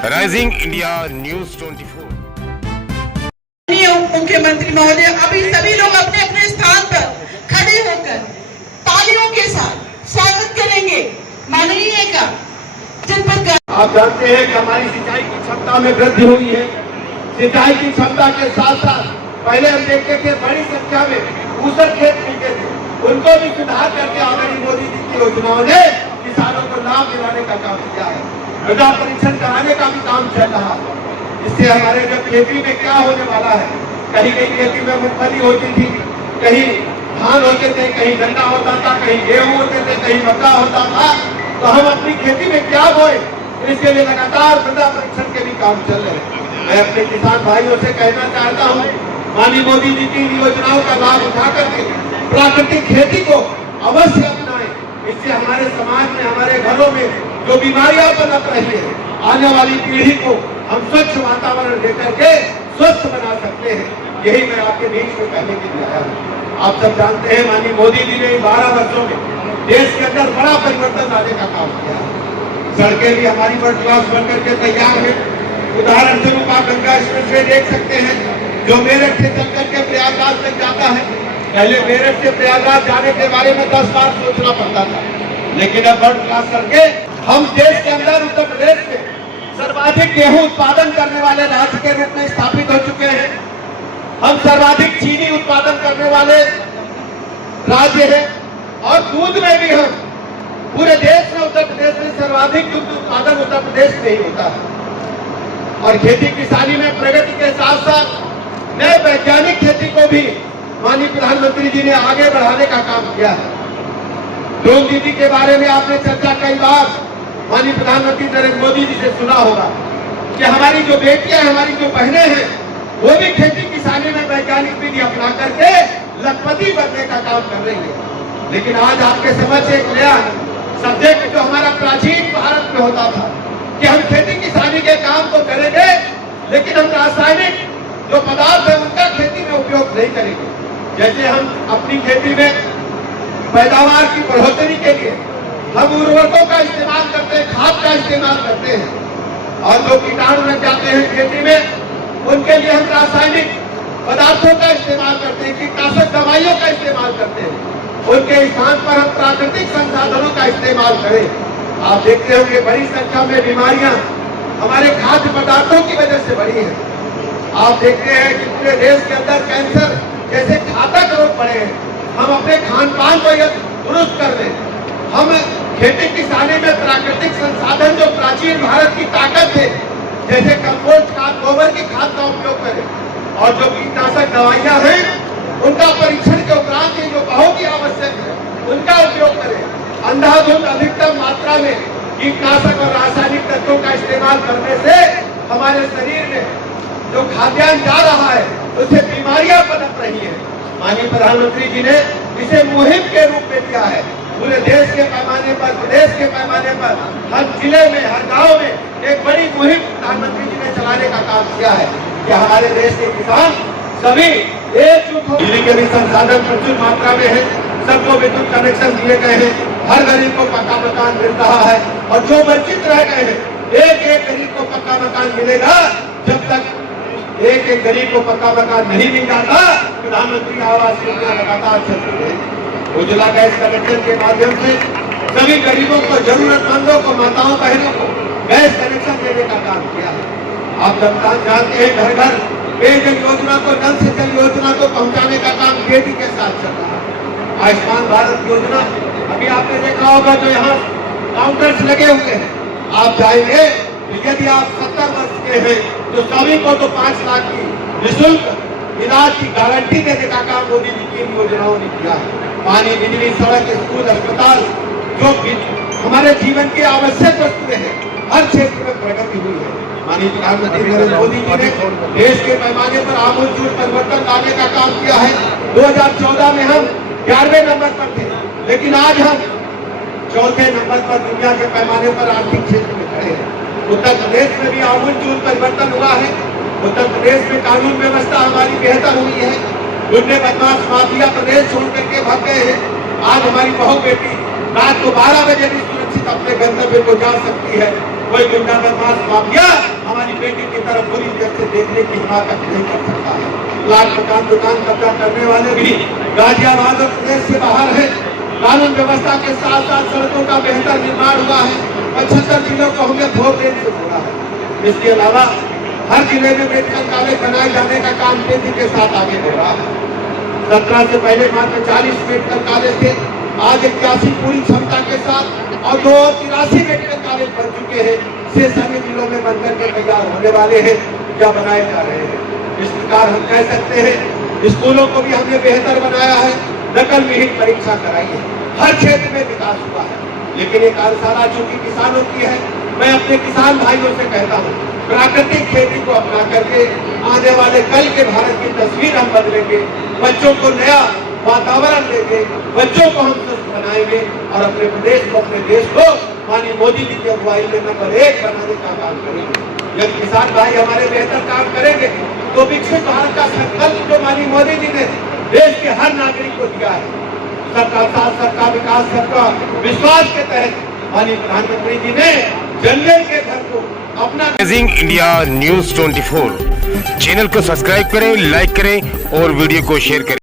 Rising India news 24। मुख्यमंत्री महोदय, अभी सभी लोग अपने अपने स्थान पर खड़े होकर तालियों के साथ स्वागत करेंगे माननीय का जनपद। आप जानते हैं कि हमारी सिंचाई की क्षमता में वृद्धि हुई है। सिंचाई की क्षमता के साथ साथ पहले हम देखते थे बड़ी संख्या में ऊसर खेत मिलते थे, उनको भी सुधार करके आदरणीय मोदी जी की योजनाओं ने किसानों को लाभ दिलाने का काम किया है। मृदा परीक्षण कराने का भी काम चल रहा है। इससे हमारे जब खेती में क्या होने वाला है, कहीं कहीं खेती में मूंगफली होती थी, कहीं धान होते थे, कहीं गन्ना होता था, कहीं गेहूं होते थे, कहीं मक्का होता था, तो हम अपनी खेती में क्या बोए, इसके लिए लगातार मृदा परीक्षण के भी काम चल रहे हैं। मैं अपने किसान भाइयों से कहना चाहता हूँ, माननीय मोदी जी की योजनाओं का लाभ उठा करके प्राकृतिक खेती को अवश्य अपनाएं। इससे हमारे समाज में, हमारे घरों में जो बीमारियां पनप रही है, आने वाली पीढ़ी को हम स्वच्छ वातावरण देकर के स्वस्थ बना सकते हैं। यही मैं आपके बीच में कहने के लिए आया हूँ। आप सब जानते हैं माननीय मोदी जी ने 12 वर्षों में देश के अंदर बड़ा परिवर्तन लाने का काम किया है। सड़कें भी हमारी वर्ल्ड क्लास बनकर के तैयार है। उदाहरण स्वरूप आप गंगा एक्सप्रेसवे देख सकते हैं, जो मेरठ से चल करके प्रयागराज तक जाता है। पहले मेरठ से प्रयागराज जाने के बारे में 10 बार सोचना पड़ता था, लेकिन अब वर्ल्ड क्लास सड़कें। हम देश के अंदर उत्तर प्रदेश में सर्वाधिक गेहूं उत्पादन करने वाले राज्य के रूप में स्थापित हो चुके हैं। हम सर्वाधिक चीनी उत्पादन करने वाले राज्य हैं, और दूध में भी हम पूरे देश में उत्तर प्रदेश में सर्वाधिक दुग्ध उत्पादन उत्तर प्रदेश में ही होता है। और खेती किसानी में प्रगति के साथ साथ नए वैज्ञानिक खेती को भी माननीय प्रधानमंत्री जी ने आगे बढ़ाने का काम किया है। ड्रोन दीदी के बारे में आपने चर्चा कई बार माननीय प्रधानमंत्री नरेंद्र मोदी जी से सुना होगा कि हमारी जो बेटियां, हमारी जो बहनें हैं, वो भी खेती किसानी में वैज्ञानिक विधि अपना करके लखपति बनने का काम कर रही है। लेकिन आज आपके समझ एक नया सब्जेक्ट जो हमारा प्राचीन भारत में होता था कि हम खेती किसानी के काम तो करेंगे, लेकिन हम रासायनिक जो पदार्थ है उनका खेती में उपयोग नहीं करेंगे। जैसे हम अपनी खेती में पैदावार की बढ़ोतरी के लिए हम उर्वरकों का इस्तेमाल करते हैं, खाद का इस्तेमाल करते हैं, और जो कीटाणु लग जाते हैं खेती में उनके लिए हम रासायनिक पदार्थों का इस्तेमाल करते हैं, कीटनाशक दवाइयों का इस्तेमाल करते हैं। उनके स्थान पर हम प्राकृतिक संसाधनों का इस्तेमाल करें। आप देखते होंगे बड़ी संख्या में बीमारियां हमारे खाद्य पदार्थों की वजह से बढ़ी है। आप देखते हैं कि पूरे देश के अंदर कैंसर जैसे घातक रोग बढ़े हैं। हम अपने खान पान को दुरुस्त कर रहे हैं। हम खेती किसानी में प्राकृतिक संसाधन जो प्राचीन भारत की ताकत थे, जैसे कंपोस्ट खाद, गोबर की खाद का उपयोग करें, और जो कीटनाशक दवाइयां हैं उनका परीक्षण के उपरांत जो बहुत ही आवश्यक है उनका उपयोग करें। अंधाधुंध अधिकतम मात्रा में कीटनाशक और रासायनिक तत्वों का इस्तेमाल करने से हमारे शरीर में जो खाद्यान्न जा रहा है उससे बीमारियां पनप रही है। माननीय प्रधानमंत्री जी ने इसे मुहिम के रूप में दिया है। पूरे देश के पैमाने पर, प्रदेश के पैमाने पर, हर जिले में, हर गांव में एक बड़ी मुहिम प्रधानमंत्री जी ने चलाने का काम किया है कि हमारे देश के किसान सभी एकजुट हो। बिजली के भी संसाधन प्रचुर मात्रा में है, सबको विद्युत कनेक्शन दिए गए हैं, हर गरीब को पक्का मकान मिल रहा है, और जो वंचित रह गए हैं, एक एक गरीब को पक्का मकान मिलेगा। जब तक एक एक गरीब को पक्का मकान नहीं मिल जाता, प्रधानमंत्री आवास योजना लगातार चल रही है। उज्ज्वला गैस कनेक्शन के माध्यम से सभी गरीबों को, जरूरतमंदों को, माताओं बहनों को गैस कनेक्शन देने का काम किया है। आप जानते हैं घर घर पेयजल योजना को, नल से जल योजना को पहुंचाने का काम तेजी के साथ चल रहा है। आयुष्मान भारत योजना अभी आपने देखा होगा, जो यहाँ काउंटर्स लगे हुए हैं, आप जाएंगे, यदि आप 70 वर्ष के हैं तो सभी को तो 5 लाख की निःशुल्क इलाज की गारंटी देने का काम मोदी जी की योजनाओं ने किया है। पानी, बिजली, सड़क, स्कूल, अस्पताल, जो हमारे जीवन की आवश्यक वस्तुएं हैं, हर क्षेत्र में प्रगति हुई है। माननीय प्रधानमंत्री नरेंद्र मोदी जी ने देश के पैमाने पर आमूलचूल परिवर्तन लाने का काम किया है। 2014 में हम 11वें नंबर पर थे, लेकिन आज हम 4थे नंबर पर दुनिया के पैमाने पर आर्थिक क्षेत्र में खड़े हैं। उत्तर प्रदेश में भी आमूलचूल परिवर्तन हुआ है। उत्तर प्रदेश में कानून व्यवस्था हमारी बेहतर हुई है। गुंडे बदमाश माफिया प्रदेश छोड़ करके भाग गए हैं। आज हमारी बहू बेटी रात को 12 बजे भी सुरक्षित अपने गंतव्य को जा सकती है। कोई गुंडा बदमाश माफिया करने की हिमाकत नहीं कर सकता है। प्लाट मकान दुकान कब्जा करने वाले भी गाजियाबाद और प्रदेश से बाहर है। कानून व्यवस्था के साथ साथ सड़कों का बेहतर निर्माण हुआ है। 75 जिलों को हमने 4 लेन से जोड़ा है। इसके अलावा हर जिले में मेडिकल कॉलेज बनाए जाने का काम तेजी के साथ आगे बढ़ रहा है। 17 से पहले मात्र 40 मेडिकल कॉलेज थे, आज 81 पूरी क्षमता के साथ और 283 मेडिकल कॉलेज बन चुके हैं। से सभी जिलों में बनकर के तैयार होने वाले हैं या बनाए जा रहे हैं। इस प्रकार हम कह सकते हैं स्कूलों को भी हमने बेहतर बनाया है, नकल विहीन परीक्षा कराई है, हर क्षेत्र में विकास हुआ है। लेकिन ये कार्यशाला चूंकि किसानों की है, मैं अपने किसान भाइयों से कहता हूँ प्राकृतिक खेती को अपना करके आने वाले कल के भारत की तस्वीर हम बदलेंगे, बच्चों को नया वातावरण देंगे, बच्चों को हम स्वस्थ बनाएंगे और अपने प्रदेश को, अपने देश को माननीय मोदी जी की अगुवाई में नंबर 1 बनाने का काम करेंगे। जब किसान भाई हमारे बेहतर काम करेंगे तो विकसित भारत का संकल्प जो माननीय मोदी जी ने देश के हर नागरिक को दिया है, सबका साथ सबका विकास सबका विश्वास के तहत माननीय प्रधानमंत्री जी ने जनधन के घर को अपना अमेजिंग इंडिया न्यूज 24 चैनल को सब्सक्राइब करें, लाइक करें और वीडियो को शेयर करें।